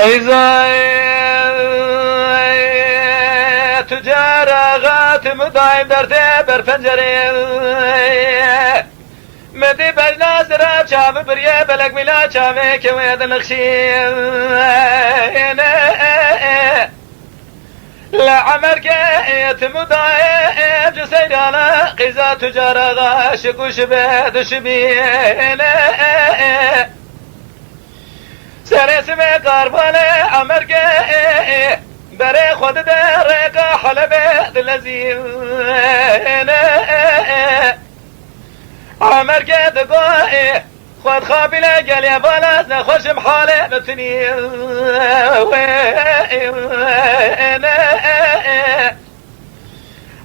إذا تجارة غات مدايم درتي برفنجري مدي بجنازرة شاف بريه بلق ملا شافي كويد الخشي لا عمر كيت مدايم جسيرانا قيزا تجارة غاشق وشبه شبيه سرسمه قربانه عمرگه برای خود درک حلبه دلزین عمرگه دگاه خود خابیله گلی بالاست نخوشم حاله بتنی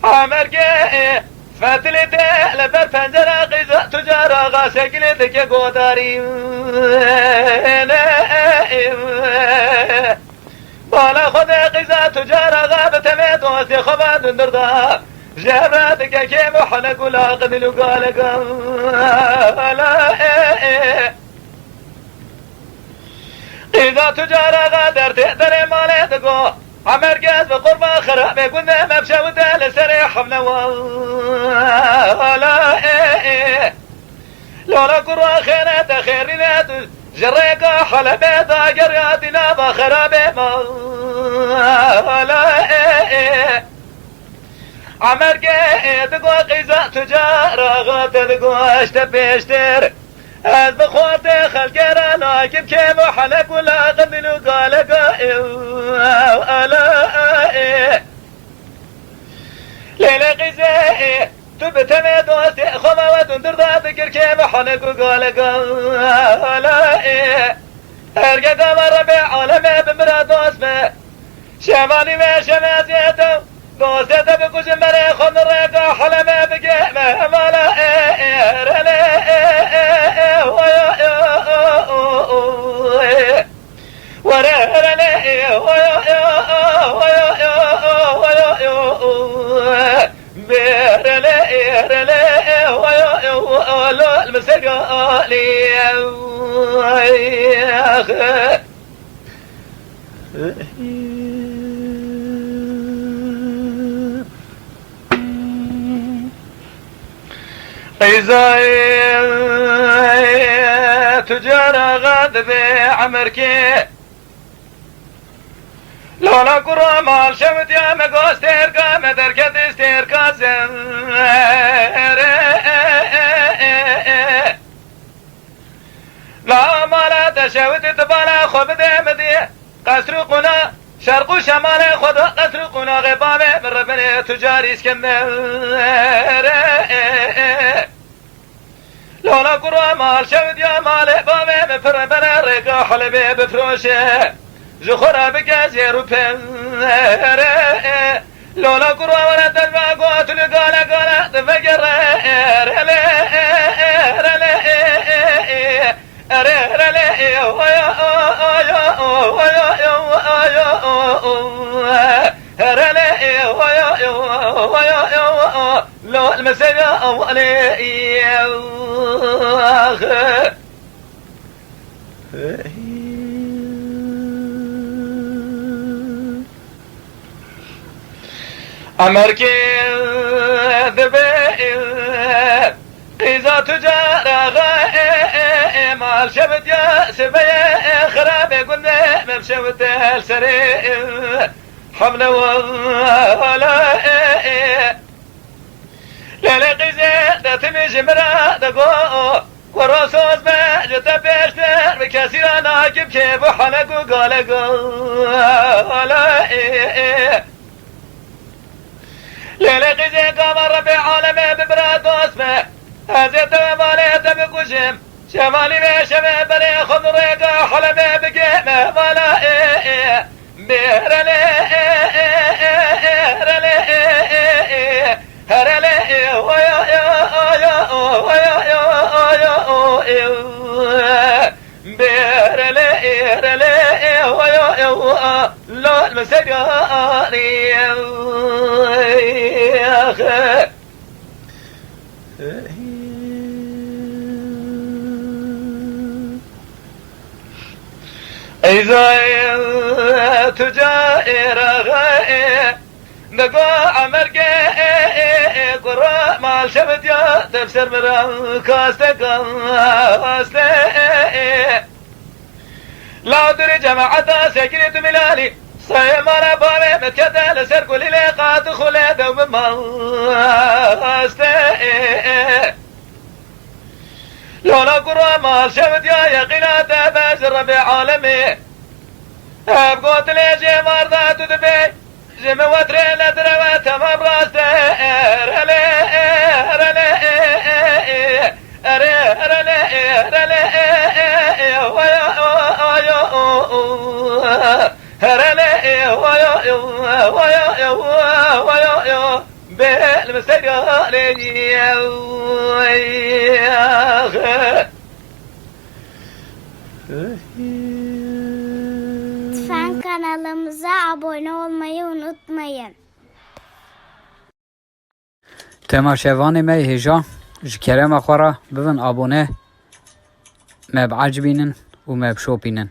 عمرگه فتلته لبر پنجره قیزه تجاره غاسقلته که گوداری بالا خود قیزه تجاره غابت می دوستی خواب دندرده جبرات که محنه گلا قدلو قالقا قیزه تجاره غادر تقدر ماله دقو عمرگز به قربا خرابه گنده مبشوته لسر حمله لولا قروا خيرات خيرينات جريقا حلبة داقرياتنا بخرابة عمرقه دقوا قيزة تجارة غات دقوا اشتبيشتر از بخوات خلقنا ناكب كيف حلق ولا قبلوا قالقا ليلة قيزة تبتمي دوستي خما ودندر ذاتكر كيف حلق وقالقا هرقا قمر بعالمي بمرا دوسمي شمالي وشمازيتو دوستي تبقوش مري خن ريقا حلمي بقيمة مالا إذا تجارة غاد بعمركي لولا قرى مال شمت يا مقاستير قام دركت استير كازن لا مالا تشوت تبالا خبد مدي قصر قنا شرق وشمال خد قصر قنا غبابه من ربنا تجاري اسكندر لولا قرى مال شمت يا مال بابه من فربنا رقا حلبي بفروشه زخرا بكازير وبنزر لولا قرى ولا تنفع قوت لقالا تفجر لو المسيرة أولي أمركي ذبائل قيزة تجارة غائي مال شبت يا سبيا خرابي قلنا مبشوت السريع حمل ولا لا قيزة تتمش مرا دقو ورسوس ما جتبشتر بكثير ناكب كيف حلق وقالق ليلة قيزة قمر ربي عالمي ببراد واسمه هزيت ومالي تبقوشم شمالي بشمي بري خضريقا حلمي بقيمة مالا بيرلي لو المسجاري إذا تجائر نقا عمرقه قرى مال شبت يا تفسر مرا كاستك لا دري جماعة سكرت ملالي صيمنا بابي متكدى لسر كل لقات خلد وما لولا قرى مال شبت يا يقينات بازر بعالمي أبقوت لي جمار ذات دبي جم وترين دروا تمام راسته رلي رلي رلي رلي رلي ويا ويا رلي ويا ويا ويا بالمسيرة Lütfen kanalımıza abone olmayı unutmayın. تماشاواني مي هجا جكرم أخورا بفن أبونه ما بعجبينن وما بشوبينن